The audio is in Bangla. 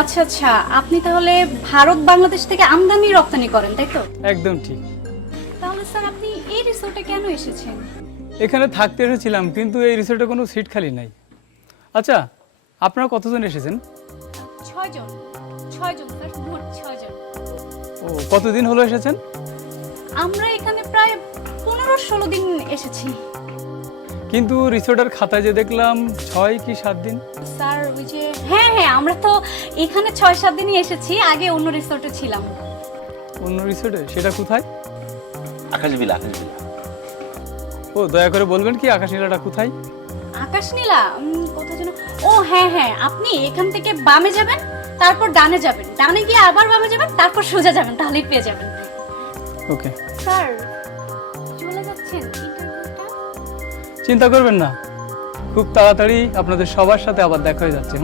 আচ্ছা আচ্ছা, আপনি তাহলে ভারত বাংলাদেশ থেকে আমদানি রপ্তানি করেন তাই তো? একদম ঠিক। তাহলে স্যার আপনি এই রিসোর্টে কেন এসেছেন? এখানে থাকতে এসেছিলাম, কিন্তু এই রিসোর্টে কোনো সিট খালি নাই। আচ্ছা, আপনারা কতজন এসেছেন? 6 জন। 6 জন স্যার, মোট 6 জন। ও, কতদিন হলো এসেছেন? আমরা এখানে প্রায় 15-16 দিন এসেছি। কিন্তু রিসোর্টের খাতায় যে দেখলাম 6 কি 7 দিন। স্যার ওই যে হ্যাঁ হ্যাঁ, আমরা তো এখানে 6-7 দিনই এসেছি, আগে অন্য রিসোর্টে ছিলাম। অন্য রিসোর্টে? সেটা কোথায়? আকাশবিলা। ও, দয়া করে বলবেন কি আকাশ নীলাটা কোথায়? আকাশ নীলা কোথায় যেন? ও হ্যাঁ হ্যাঁ, আপনি এখান থেকে বামে যাবেন, তারপর ডানে যাবেন, ডানে গিয়ে আবার বামে যাবেন, তারপর সোজা যাবেন, তাহলেই পেয়ে যাবেন। ওকে। স্যার চলে যাচ্ছেন ইন্টারভিউটা? চিন্তা করবেন না, খুব তাড়াতাড়ি আপনাদের সবার সাথে আবার দেখা হয়ে যাচ্ছে।